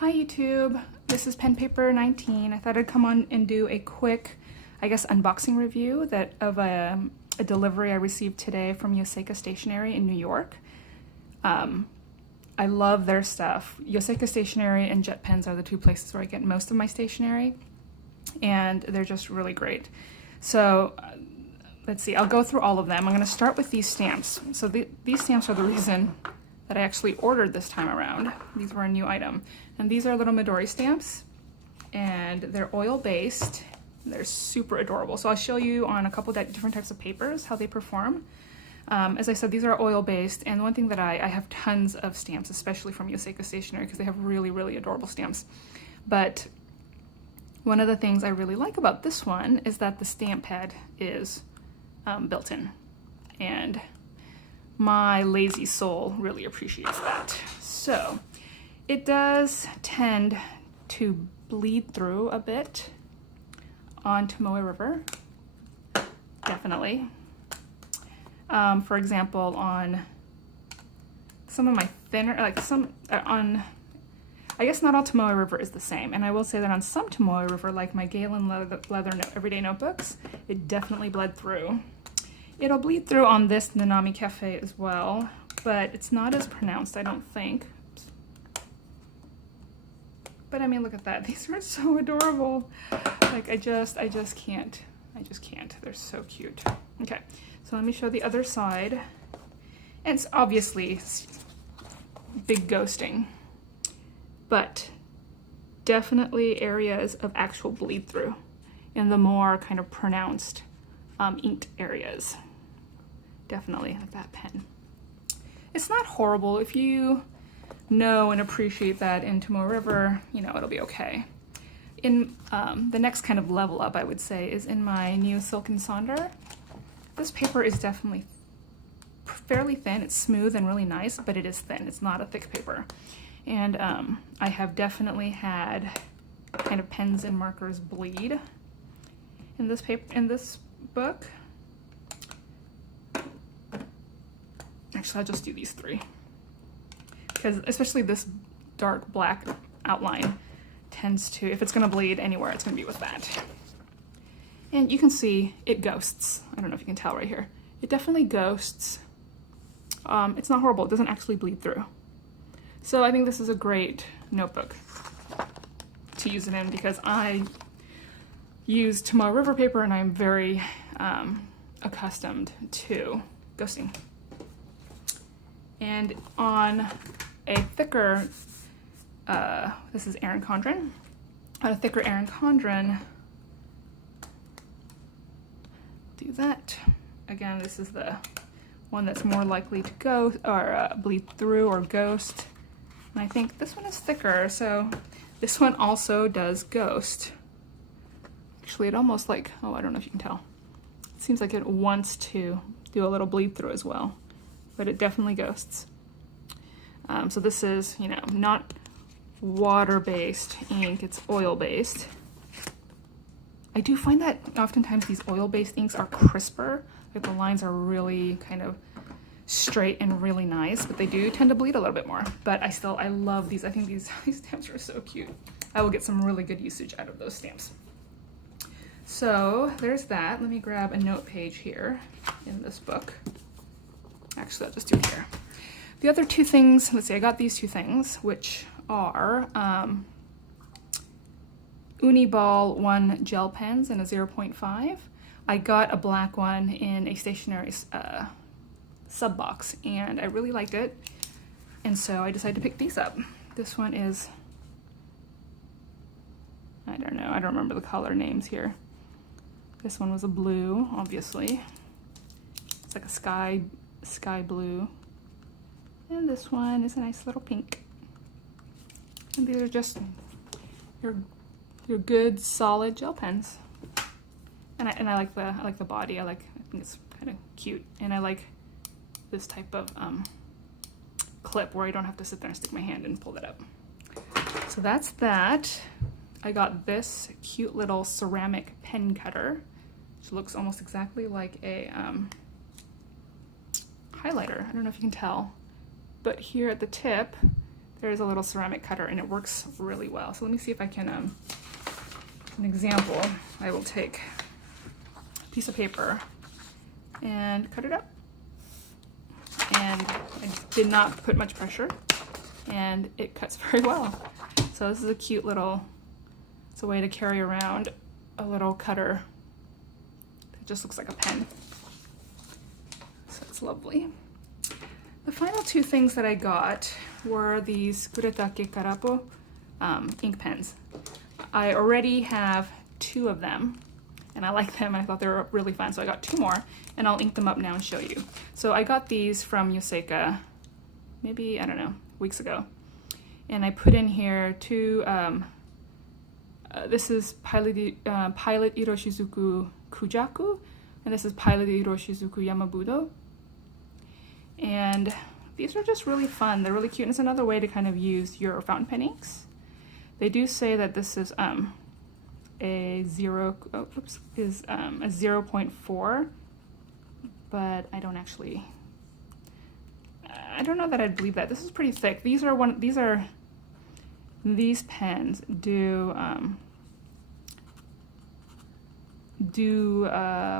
Hi YouTube, this is Pen Paper 19. I thought I'd come on and do a quick, I guess, unboxing review of a delivery I received today from Yoseka Stationery in New York. I love their stuff. Yoseka Stationery and Jet Pens are the two places where I get most of my stationery, and they're just really great. So let's see, I'll go through all of them. I'm going to start with these stamps. So these stamps are the reason that I actually ordered this time around. These were a new item. And these are little Midori stamps, and they're oil-based. They're super adorable. So I'll show you on a couple of different types of papers how they perform. As I said, these are oil-based, and one thing that I have tons of stamps, especially from Yoseka Stationery, because they have really, really adorable stamps. But one of the things I really like about this one is that the stamp head is built in, and my lazy soul really appreciates that. So it does tend to bleed through a bit on Tomoe River, definitely. For example, on some of my thinner, I guess not all Tomoe River is the same, and I will say that on some Tomoe River, like my Galen leather everyday notebooks, it definitely bled through. It'll bleed through on this Nanami Cafe as well, but it's not as pronounced, I don't think. But I mean, look at that. These are so adorable. Like, I just can't. They're so cute. Okay, so let me show the other side. And it's obviously big ghosting, but definitely areas of actual bleed through in the more kind of pronounced inked areas. Definitely like that pen. It's not horrible. If you know and appreciate that in Tomoe River, you know, it'll be okay. In the next kind of level up, I would say, is in my new Silken Sonder. This paper is definitely fairly thin. It's smooth and really nice, but it is thin. It's not a thick paper. And I have definitely had kind of pens and markers bleed in this paper, in this book. Actually, I'll just do these three, because especially this dark black outline tends to, if it's going to bleed anywhere, it's going to be with that. And you can see it ghosts. I don't know if you can tell right here. It definitely ghosts. It's not horrible. It doesn't actually bleed through. So I think this is a great notebook to use it in, because I use Tomoe River paper and I'm very accustomed to ghosting. And on a thicker, this is Erin Condren. On a thicker Erin Condren, do that. Again, this is the one that's more likely to go or bleed through or ghost. And I think this one is thicker, so this one also does ghost. Actually, it almost like, oh, I don't know if you can tell. It seems like it wants to do a little bleed through as well, but it definitely ghosts. So this is, you know, not water-based ink, it's oil-based. I do find that oftentimes these oil-based inks are crisper, like the lines are really kind of straight and really nice, but they do tend to bleed a little bit more. But I love these. I think these stamps are so cute. I will get some really good usage out of those stamps. So there's that. Let me grab a note page here in this book. Actually, I'll just do it here. The other two things, let's see, I got these two things, which are Uni-ball One gel pens in a 0.5. I got a black one in a stationery sub box, and I really liked it, and so I decided to pick these up. This one is, I don't know, I don't remember the color names here. This one was a blue, obviously. It's like a sky blue. And this one is a nice little pink. And these are just your good solid gel pens. And I like the body. I think it's kind of cute. And I like this type of clip where I don't have to sit there and stick my hand and pull that up. So that's that. I got this cute little ceramic pen cutter, which looks almost exactly like a highlighter. I don't know if you can tell, but here at the tip there's a little ceramic cutter, and it works really well. So let me see if I can, an example, I will take a piece of paper and cut it up. And I did not put much pressure, and it cuts very well. So this is a cute little, it's a way to carry around a little cutter that just looks like a pen. So it's lovely. The final two things that I got were these Kuretake Karappo ink pens. I already have 2 of them, and I like them, and I thought they were really fun, so I got 2 more, and I'll ink them up now and show you. So I got these from Yoseka, maybe, I don't know, weeks ago. And I put in here 2, this is Pilot Iroshizuku Kujaku, and this is Pilot Iroshizuku Yamabudo. And these are just really fun. They're really cute, and it's another way to kind of use your fountain pen inks. They do say that this is a 0.4, but I don't actually, I don't know that I'd believe that. This is pretty thick. These pens do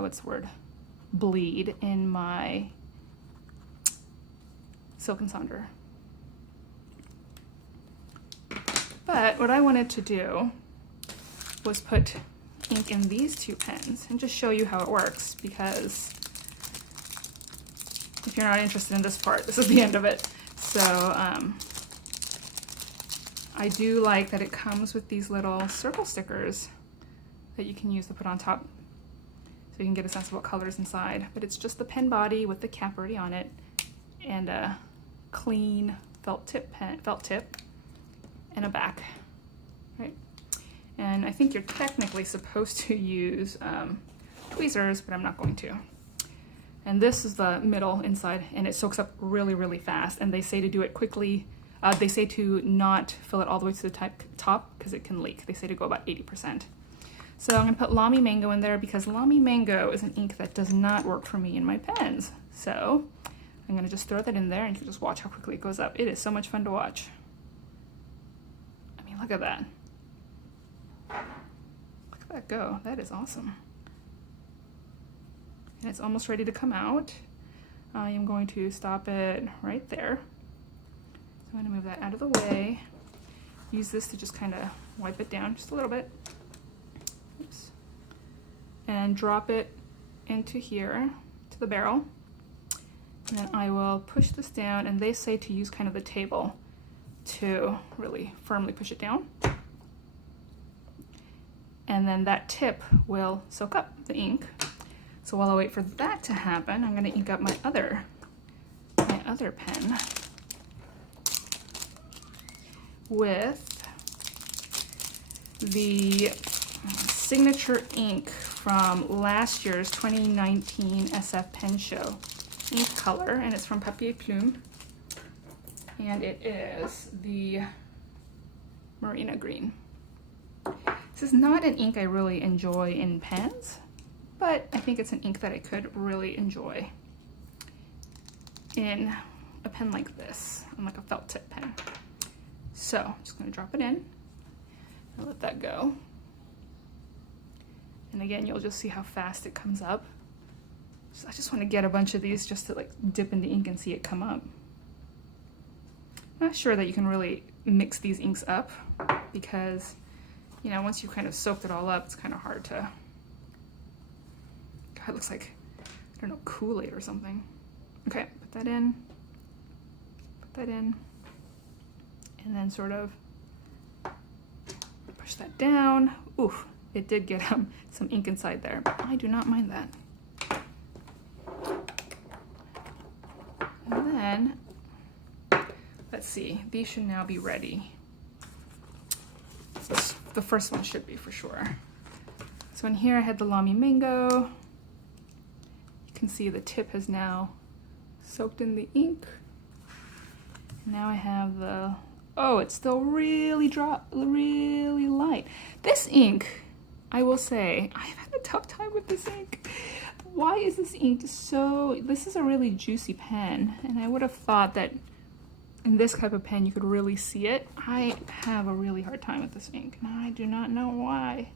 what's the word? Bleed in my Silk and Sonder. But what I wanted to do was put ink in these 2 pens and just show you how it works, because if you're not interested in this part, this is the end of it. So I do like that it comes with these little circle stickers that you can use to put on top, so you can get a sense of what color is inside. But it's just the pen body with the cap already on it, and a clean felt tip and a back, right? And I think you're technically supposed to use tweezers, but I'm not going to. And this is the middle inside, and it soaks up really, really fast. And they say to do it quickly. They say to not fill it all the way to the top because it can leak. They say to go about 80%. So I'm gonna put Lamy Mango in there, because Lamy Mango is an ink that does not work for me in my pens. So I'm gonna just throw that in there, and you can just watch how quickly it goes up. It is so much fun to watch. I mean, look at that. Look at that go. That is awesome. And it's almost ready to come out. I am going to stop it right there. So I'm gonna move that out of the way. Use this to just kind of wipe it down just a little bit. Oops. And drop it into here, to the barrel. And then I will push this down, and they say to use kind of the table to really firmly push it down. And then that tip will soak up the ink. So while I wait for that to happen, I'm gonna ink up my other pen with the signature ink from last year's 2019 SF Pen Show ink color, and it's from Papier Plume, and it is the Marina Green. This is not an ink I really enjoy in pens, but I think it's an ink that I could really enjoy in a pen like this, on like a felt tip pen. So I'm just gonna drop it in and let that go. And again, you'll just see how fast it comes up. So I just want to get a bunch of these just to like dip in the ink and see it come up. I'm not sure that you can really mix these inks up, because, you know, once you've kind of soaked it all up, it's kind of hard to, God, it looks like, I don't know, Kool-Aid or something. Okay, put that in, and then sort of push that down. Oof, it did get some ink inside there, but I do not mind that. And then, let's see, these should now be ready. The first one should be for sure. So in here I had the Lamy Mango. You can see the tip has now soaked in the ink. Now I have the, oh, it's still really really light. This ink, I will say, I've had a tough time with this ink. Why is this ink so, this is a really juicy pen, and I would have thought that in this type of pen you could really see it. I have a really hard time with this ink, and I do not know why.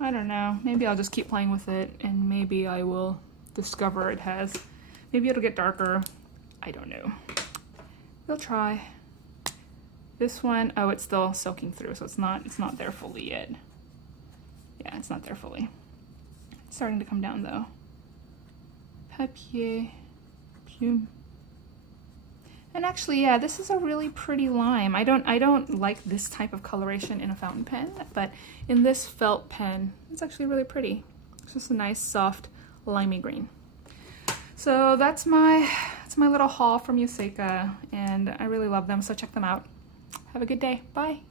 I don't know. Maybe I'll just keep playing with it, and maybe I will discover it has. Maybe it'll get darker. I don't know. We'll try. This one, oh, it's still soaking through, so it's not there fully yet. Yeah, it's not there fully. It's starting to come down though. Papier, plume. And actually, yeah, this is a really pretty lime. I don't like this type of coloration in a fountain pen, but in this felt pen, it's actually really pretty. It's just a nice, soft, limey green. So that's my little haul from Yoseka, and I really love them, so check them out. Have a good day. Bye.